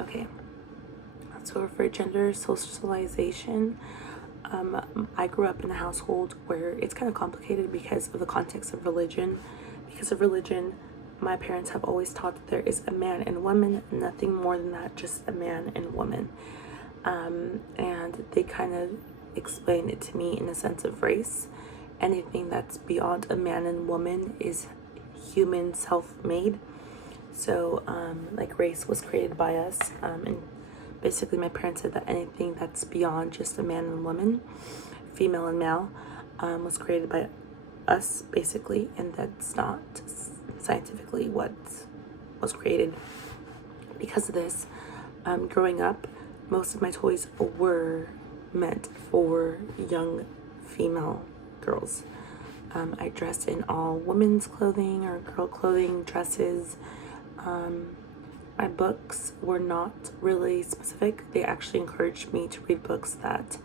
Okay, so for gender socialization, I grew up in a household where it's kind of complicated because of the context of religion. Because of religion, my parents have always taught that there is a man and woman, nothing more than that, just a man and woman. And they kind of explain it to me in a sense of race. Anything that's beyond a man and woman is human self-made. So like race was created by us, and basically my parents said that anything that's beyond just a man and woman, female and male, was created by us basically, and that's not scientifically what was created. Because of this, growing up, most of my toys were meant for young female girls. I dressed in all women's clothing or girl clothing, dresses. My books were not really specific. They actually encouraged me to read books that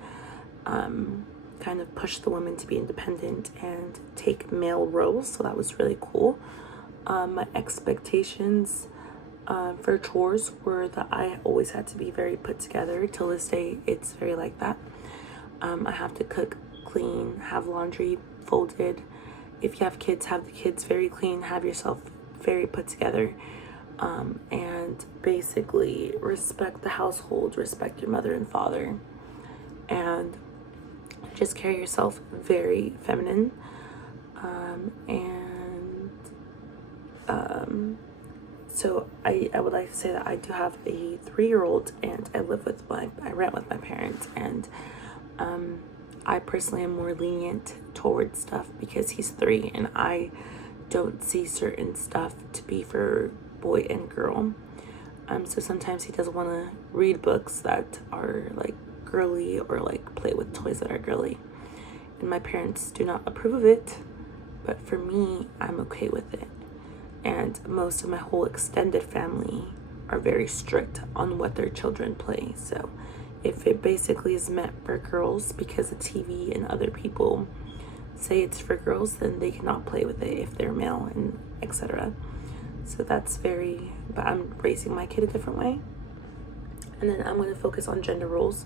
kind of push the women to be independent and take male roles, so that was really cool. My expectations for chores were that I always had to be very put together. Till this day, it's very like that. I have to cook, clean, have laundry folded. If you have kids, have the kids very clean, have yourself very put together. And basically respect the household, respect your mother and father, and just carry yourself very feminine. So I would like to say that I do have a 3-year-old, and I rent with my parents, and I personally am more lenient towards stuff because he's 3 and I don't see certain stuff to be for boy and girl. So sometimes he doesn't want to read books that are like girly or like play with toys that are girly. And my parents do not approve of it, but for me, I'm okay with it. And most of my whole extended family are very strict on what their children play. So if it basically is meant for girls because the TV and other people say it's for girls, then they cannot play with it if they're male, and etc. So that's but I'm raising my kid a different way. And then I'm going to focus on gender roles.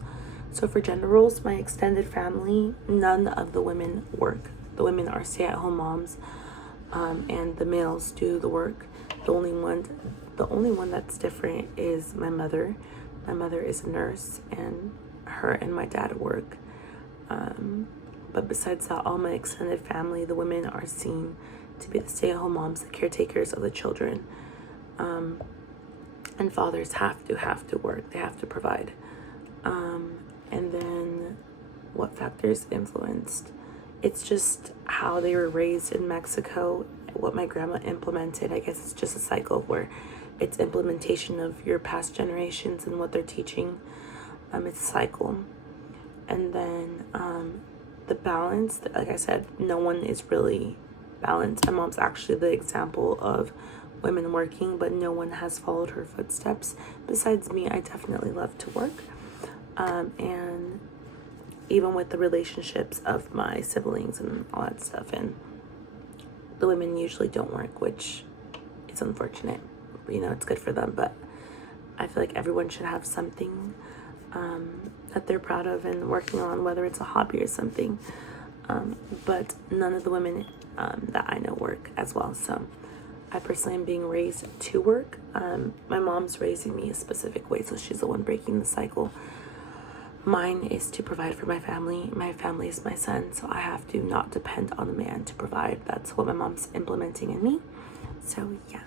So for gender roles, my extended family, none of the women work. The women are stay-at-home moms, and the males do the work. The only one that's different is my mother. My mother is a nurse, and her and my dad work. But besides that, all my extended family, the women are seen to be the stay-at-home moms, the caretakers of the children. And fathers have to work. They have to provide. And then what factors influenced? It's just how they were raised in Mexico, what my grandma implemented. I guess it's just a cycle where it's implementation of your past generations and what they're teaching. It's a cycle. And then the balance, like I said, no one is really balanced. My mom's actually the example of women working, but no one has followed her footsteps. Besides me, I definitely love to work. And even with the relationships of my siblings and all that stuff, and the women usually don't work, which is unfortunate. You know, it's good for them, but I feel like everyone should have something that they're proud of and working on, whether it's a hobby or something. But none of the women that I know work as well. So I personally am being raised to work. My mom's raising me a specific way, so she's the one breaking the cycle. Mine is to provide for my family. My family is my son, so I have to not depend on a man to provide. That's what my mom's implementing in me. So yeah.